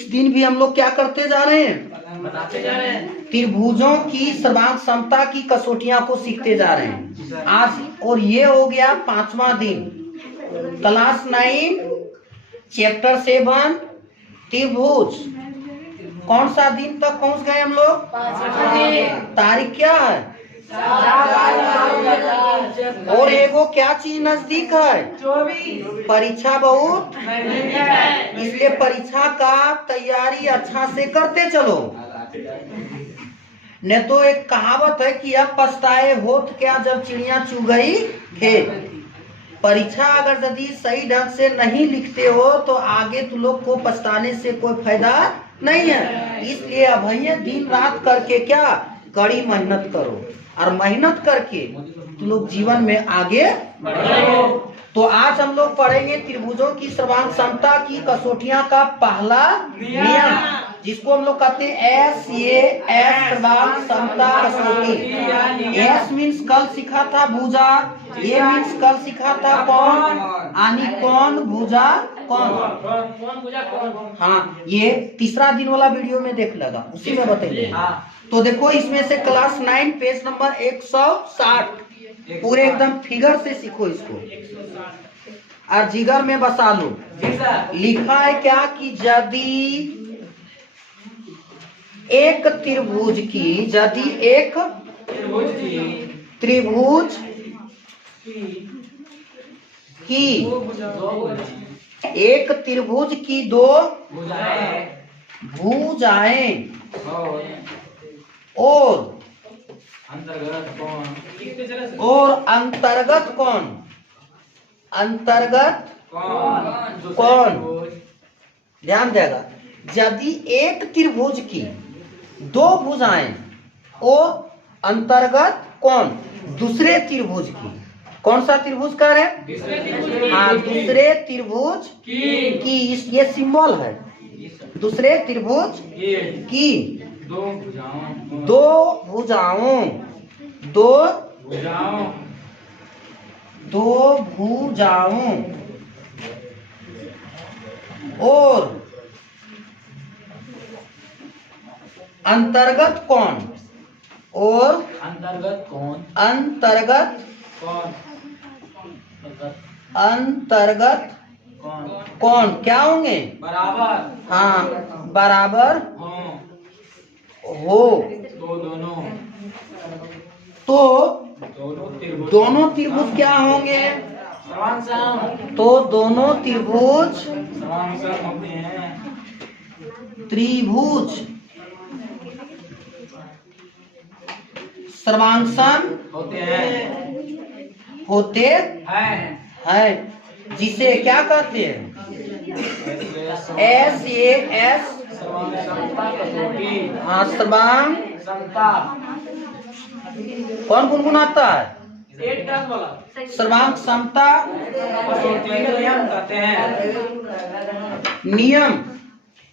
इस दिन भी हम लोग क्या करते जा रहे हैं, बताते जा रहे हैं। त्रिभुजों की सर्वांग समता की कसौटियां को सीखते जा रहे हैं आज। और ये हो गया 5वां दिन, क्लास 9 चैप्टर 7 त्रिभुज। कौन सा दिन तक पहुंच गए हम लोग? तारीख क्या है? और एगो क्या चीज नजदीक है? परीक्षा बहुत, इसलिए परीक्षा का तैयारी अच्छा से करते चलो। नहीं तो एक कहावत है कि अब पछताए होत क्या जब चिड़िया चुग गई खेत। परीक्षा अगर यदि सही ढंग से नहीं लिखते हो तो आगे तुम लोग को पछताने से कोई फायदा नहीं है। इसलिए अब दिन रात करके क्या कड़ी मेहनत करो, और मेहनत करके तुम लोग जीवन में आगे बढ़ो। तो आज हम लोग पढ़ेंगे त्रिभुजों की सर्वांग समता की कसौटियां का पहला नियम, जिसको हम लोग कहते हैं एस सर्वांग समता कसौटी। एस मीन्स कल सीखा था भुजा, ए मीन्स कल सीखा था कौन, यानी कौन भुजा कौन। हाँ, ये तीसरा दिन वाला वीडियो में देख लगा, उसी में बताइए। तो देखो इसमें से क्लास 9 पेज नंबर 160 पूरे एकदम फिगर से सीखो इसको, और जिगर में बसा लो। लिखा है क्या कि यदि एक त्रिभुज की, यदि एक त्रिभुज की, एक त्रिभुज की दो भुजाएं और अंतर्गत कौन ध्यान देगा। यदि एक त्रिभुज की दो भुजाएं और अंतर्गत कौन दूसरे त्रिभुज की, कौन सा त्रिभुज कह रहे हैं? हाँ, दूसरे त्रिभुज की ये सिंबल है। दूसरे त्रिभुज की दो भुजाओं और अंतर्गत कौन क्या होंगे? बराबर। हाँ, बराबर हो। तो दोनों त्रिभुज क्या होंगे? तो दोनों त्रिभुज सर्वांगसम होते हैं, जिसे क्या कहते हैं? एस हाँ, सर्वांग कौन गुनगुनाता है? सर्वांग समता नियम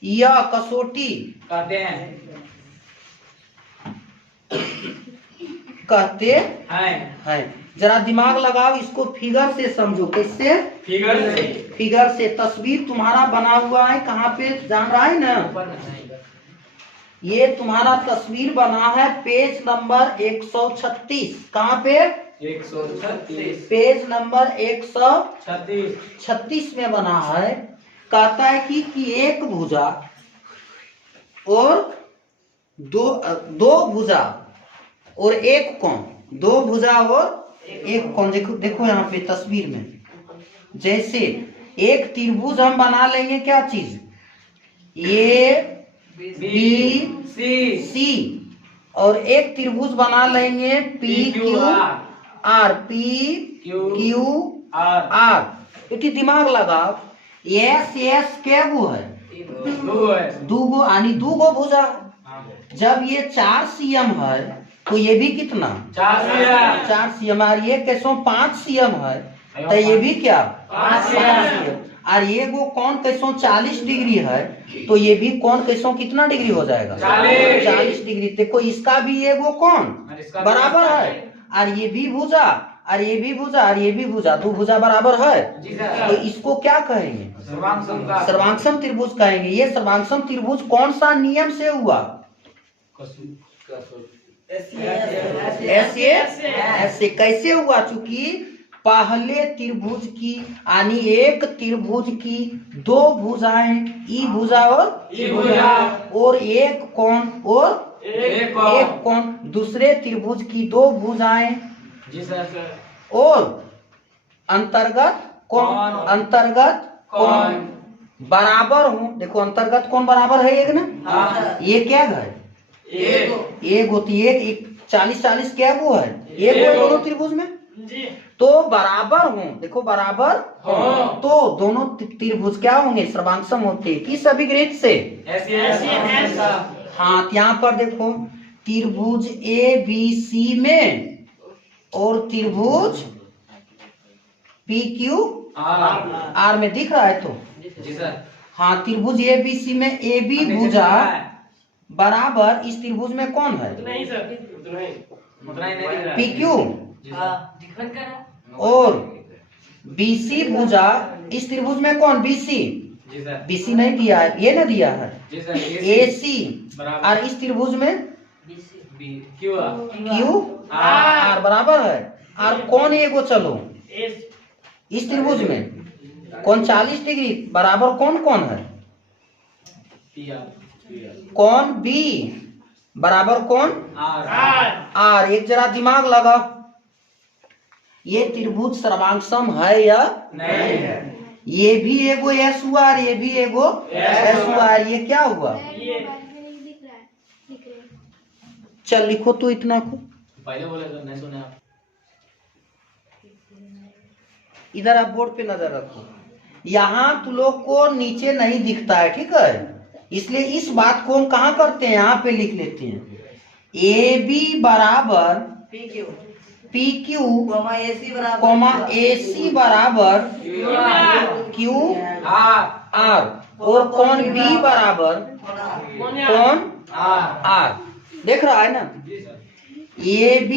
या कसौटी कहते हैं। जरा दिमाग लगाओ, इसको फिगर से समझो। कैसे? फिगर से तस्वीर तुम्हारा बना हुआ है, कहाँ पे जान रहा है ना? ये तुम्हारा तस्वीर बना है पेज नंबर 136। कहाँ पे? 136 पेज नंबर 136 में बना है। कहता है कि एक भुजा और दो भुजा और एक कोण, दो भुजा और एक कोण। देखो यहाँ पे तस्वीर में, जैसे एक त्रिभुज हम बना लेंगे क्या चीज, ए बी सी, और एक त्रिभुज बना लेंगे पी क्यू आर। इतनी दिमाग लगाओ, एस क्या वो है? दूगो, यानी दूगो भुजा। जब ये 4 सीएम है तो ये भी कितना? 4 सीएम। और ये कैसो 5 सीएम है तो ये भी क्या? 5 सीएम। और ये वो कौन कैसो 40 डिग्री है तो ये भी कौन कैसो कितना डिग्री हो जाएगा? 40 डिग्री। देखो इसका भी ये वो कौन बराबर है, और ये भी भुजा और ये भी भुजा और ये भी भुजा, दो भुजा बराबर है, तो इसको क्या कहेंगे? सर्वांगसम त्रिभुज कहेंगे। ये सर्वांगसम त्रिभुज कौन सा नियम से हुआ? ऐसे कैसे हुआ? चूंकि पहले त्रिभुज की यानी एक त्रिभुज की दो भुजाएं, ई भुजा और एक कोण और एक कोण, दूसरे त्रिभुज की दो भुजाएं और अंतर्गत कोण बराबर हो। देखो अंतर्गत कोण बराबर है एक ना, ये क्या है? एक होती है, एक 40-40 क्या वो है? एक हो दोनों त्रिभुज में तो बराबर हो। देखो बराबर तो दोनों त्रिभुज क्या होंगे? सर्वांगसम होते। किस अभिग्रहित से? हाँ, यहाँ पर देखो त्रिभुज ABC में और त्रिभुज PQR में दिख रहा है तो हाँ, त्रिभुज ABC में AB भुजा बराबर इस त्रिभुज में कौन है? PQ और BC भुजा इस त्रिभुज में कौन? BC नहीं दिया है, ये ना दिया है AC और इस त्रिभुज में QR बराबर है। और कौन एगो चलो इस त्रिभुज में कौन 40 डिग्री बराबर कौन है? कौन B बराबर कौन? R। एक जरा दिमाग लगा, ये त्रिभुज सर्वांगसम है या नहीं है? ये भी एगो S हुआ और ये भी एगो S हुआ, ये क्या हुआ? चल लिखो तो इतना को, पहले बोले तो नहीं सुने आप। इधर आप बोर्ड पे नजर रखो, यहाँ तू लोग को नीचे नहीं दिखता है, ठीक है? इसलिए इस बात को हम कहाँ करते हैं? यहाँ पे लिख लेते हैं AB बराबर PQ AC बराबर QR और कौन B बराबर कौन R। देख रहा है ना? AB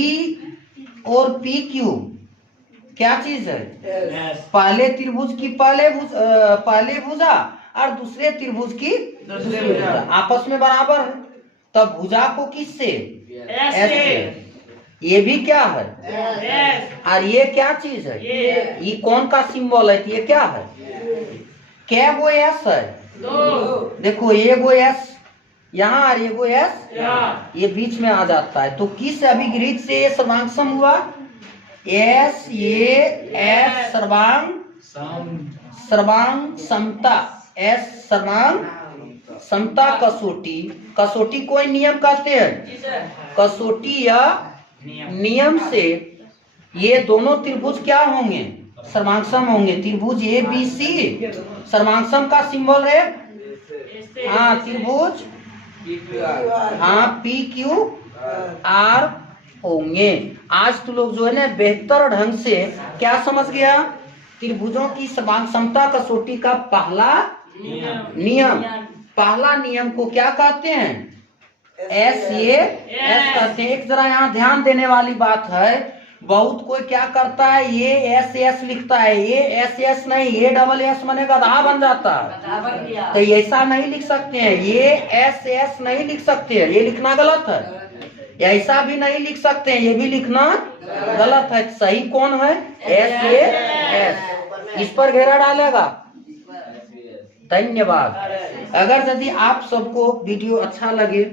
और PQ क्या चीज है? पहले त्रिभुज की पहले भुजा और दूसरे त्रिभुज की दूसरे भुजा आपस में बराबर है, तब भुजा को किससे? S से। ये भी क्या है? और ये क्या चीज है? ये कौन का सिंबल है? ये क्या है? क्या वो S है? देखो ये वो S यहाँ और ये वो S ये बीच में आ जाता है, तो किस अभिग्रहित से ये सर्वांगसम हुआ? S ये S सर्वांग समता, S सर्वांग समता कसौटी कोई नियम कहते हैं, कसौटी या नियम से ये दोनों त्रिभुज क्या होंगे? सर्वांगसम होंगे। त्रिभुज ABC सर्वांगसम का सिंबल है हाँ, त्रिभुज हाँ PQR होंगे। आज तू लोग जो है ना बेहतर ढंग से क्या समझ गया? त्रिभुजों की सर्वांगसमता कसौटी का पहला नियम को क्या कहते हैं? S कहते हैं। एक जरा यहाँ ध्यान देने वाली बात है, बहुत कोई क्या करता है, ये S लिखता है, ये S नहीं, ये SS माने गधा बन जाता है, तो ऐसा नहीं लिख सकते हैं। ये S नहीं लिख सकते हैं, ये लिखना गलत है। ऐसा भी नहीं लिख सकते हैं, ये भी लिखना गलत है। सही कौन है? S। इस पर घेरा डालेगा। धन्यवाद। अगर यदि आप सबको वीडियो अच्छा लगे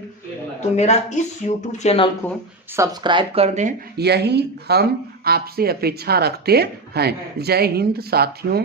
तो मेरा इस YouTube चैनल को सब्सक्राइब कर दें, यही हम आपसे अपेक्षा रखते हैं। जय हिंद साथियों।